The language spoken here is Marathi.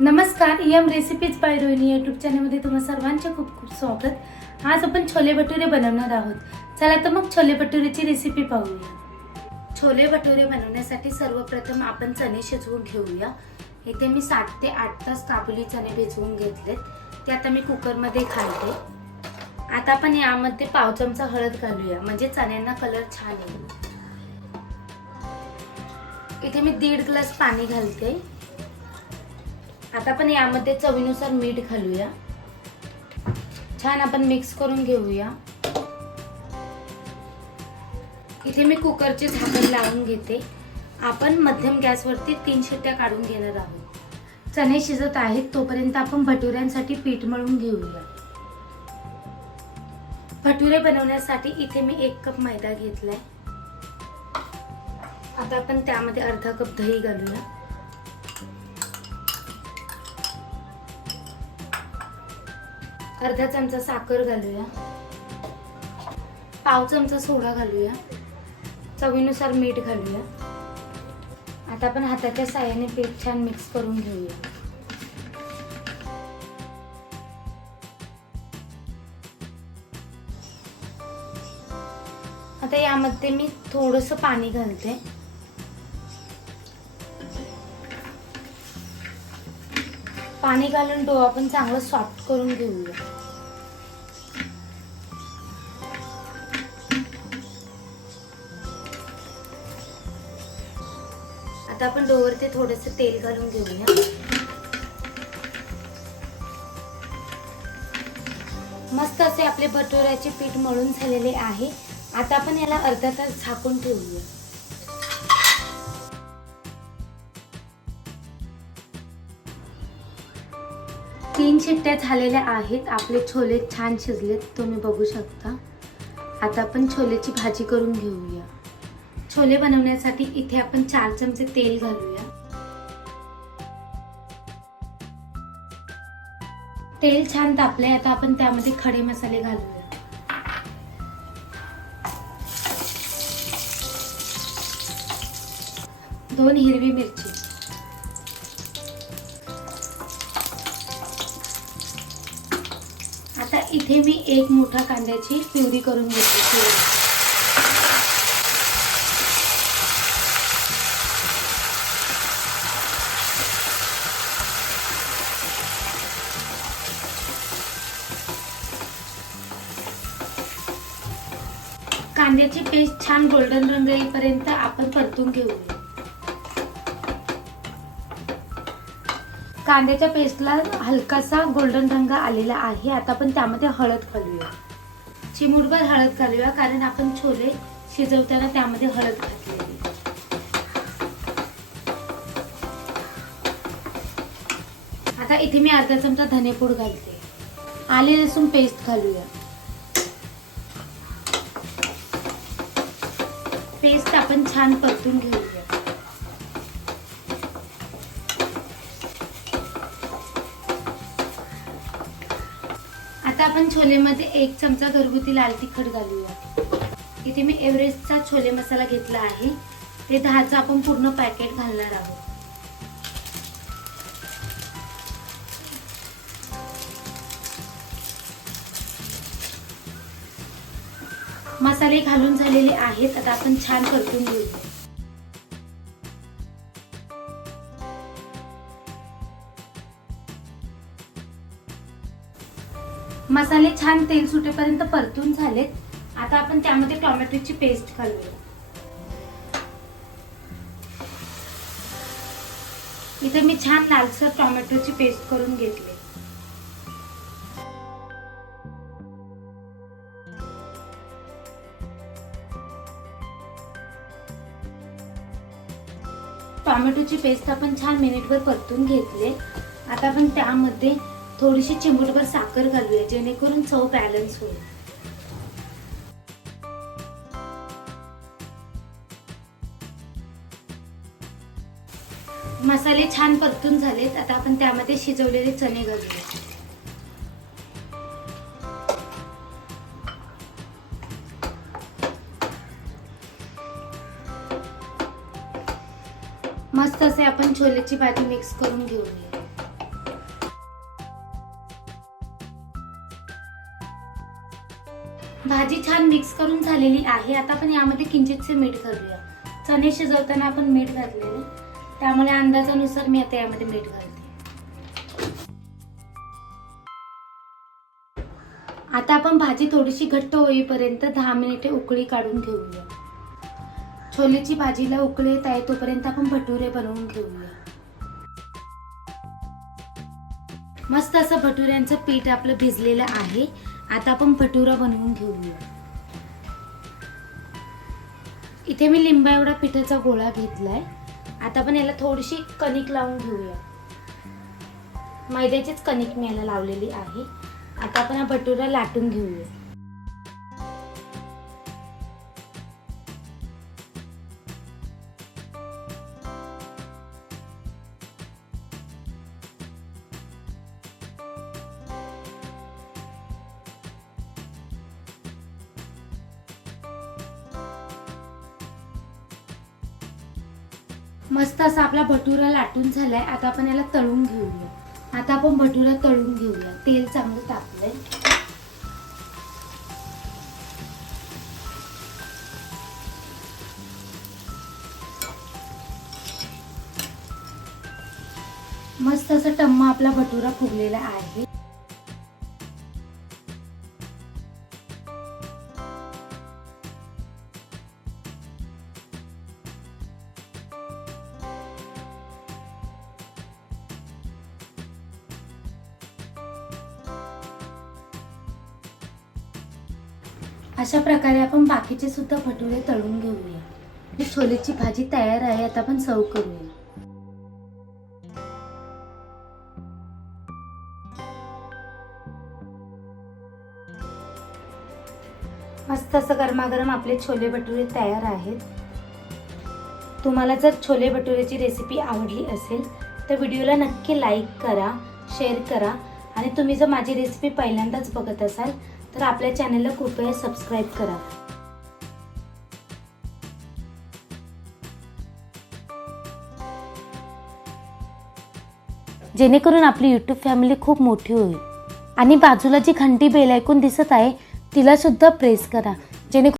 नमस्कार yum recipes by Rohini YouTube चॅनलमध्ये तुम्हा सर्वांचे खूप खूप स्वागत. आज आपण छोले भटुरे बनवणार आहोत. चला तर मग छोले भटुरेची रेसिपी पाहूया. छोले भटुरे बनवण्यासाठी सर्वप्रथम आपण चणे शिजवून घेऊया. इथे मी सात ते आठ तास काबुली चणे भिजवून घेतलेत. ते आता मी कुकरमध्ये घालते. आता आपण यामध्ये पाव चमचा हळद घालूया म्हणजे चण्यांना कलर छान येईल. इथे मी दीड ग्लास पाणी घालते. आता आपण यामध्ये चवीनुसार मीठ घालूया. छान आपण मिक्स करून घेऊया. इथे मी कुकरचे झाकण लावून घेते. आपण मध्यम गॅसवरती तीन शिट्ट्या काढून घेणार आहोत. चणे शिजत आहेत तोपर्यंत आपण भटुऱ्यांसाठी पीठ मळून घेऊया. भटुरे बनवण्यासाठी इथे मी एक कप मैदा घेतलाय. आता आपण त्यामध्ये अर्धा कप दही घालूया. अर्धा चमचा साखर घालूया. पाव चमचा सोडा घालूया. चवीनुसार मीठ घालूया. आता आपण हाताच्या साह्याने पीठ छान मिक्स करून घेऊया. आता यामध्ये मी थोडस पाणी घालते. पाणी घालून डो आपण चांगलं सॉफ्ट करून घेऊया. आता आपण डोवरती थोडस तेल घालून घेऊया. मस्त असे आपले भटुऱ्याचे पीठ मळून झालेले आहे. आता आपण याला अर्धा तास झाकून ठेवूया. तीन शिट्ट्या झालेल्या आहेत. आपले छोले छान शिजलेत. तुम्ही बघू शकता. आता आपण छोलेची भाजी करून घेऊया. छोले बनवण्यासाठी इथे आपण चार चमचे तेल घालूया. तेल छान तापले आता आपण त्यामध्ये खडे मसाले घालूया. दोन हिरवी मिरची. इथे मी एक मोठा कांद्याची प्युरी करून घेतली. कांद्याची पेस्ट छान गोल्डन रंग येईपर्यंत आपण परतून घेऊया. कांद्याच्या पेस्टला हलकासा गोल्डन रंग आलेला आहे. आता आपण त्यामध्ये हळद घालूया. चिमूटभर हळद घालूया कारण आपण छोले शिजवताना त्यामध्ये हळद घातलेली आता इथे मी अर्धा चमचा धनेपूड घालते. आले लसूण पेस्ट घालूया. पेस्ट आपण छान परतून घेऊया. आता आपण छोलेमध्ये एक चमचा घरगुती लाल तिखट घालूया. इथे मी एव्हरेस्टचा छोले मसाला घेतला आहे. ते दहाचं आपण पूर्ण पॅकेट घालणार आहोत. मसाले घालून झालेले आहेत. आता आपण छान परतून घेऊया मसाले छान तेल सुटेपर्यंत परतून झालेत. आता आपण त्यामध्ये टोमॅटोची पेस्ट घालूया. इथे मी छान लालसर टोमॅटोची पेस्ट करून घेतली. टोमॅटोची पेस्ट आपण छान मिनिटभर परतून घेतले. आता आपण त्यामध्ये थोडीशी चिमूटभर साखर घालूया जेणेकरून चव बॅलन्स होईल. मसाले छान परतून झालेत आता आपण त्यामध्ये शिजवलेले चणे घालूया. मस्त असे आपण छोल्याची भाजी मिक्स करून घेऊया. भाजी छान मिक्स करून झालेली आहे. आता आपण यामध्ये किंचितसे मीठ घालूया. चणे शिजवताना आपण मीठ घातलेले त्यामुळे अंदाजानुसार मी आता यामध्ये मीठ घालते. आता आपण भाजी थोडीशी घट्ट होईपर्यंत दहा मिनिटे उकळी काढून घेऊया. छोलेची भाजीला उकळी येत आहे तोपर्यंत आपण भटुरे बनवून घेऊया. मस्त असं भटुऱ्यांचं पीठ आपलं भिजलेलं आहे. आता आपण भटुरा बनवून घेऊया. इथे मी लिंबा एवढा पिठाचा गोळा घेतलाय. आता आपण याला थोडीशी कणिक लावून घेऊया. मैद्याचीच कणिक मी याला लावलेली आहे. आता आपण हा भटुरा लाटून घेऊया. मस्त असा आपला भटुरा लाटून झालाय. आता आपण याला तळून घेऊया. आता आपण भटुरा तळून घेऊया. तेल चांगलं तापलंय. मस्त असं टम्मा आपला भटुरा फुगलेला आहे. अशा प्रकारे आपण बाकीचे सुद्धा भटुरे तळून घेऊया. ही छोलेची भाजी तयार आहे आता आपण सर्व करूया. मस्त असं गरमागरम आपले छोले भटुरे तयार आहेत. तुम्हाला जर छोले भटुरेची रेसिपी आवडली असेल तर व्हिडिओला नक्की लाईक करा शेअर करा आणि तुम्ही जर माझी रेसिपी पहिल्यांदाच बघत असाल तर आपल्या चॅनलला कृपया सबस्क्राईब करा. जेणेकरून आपली यूट्यूब फॅमिली खूप मोठी होईल. आणि बाजूला जी घंटी बेल ऐकून दिसत आहे तिला सुद्धा प्रेस करा. जेणेकरून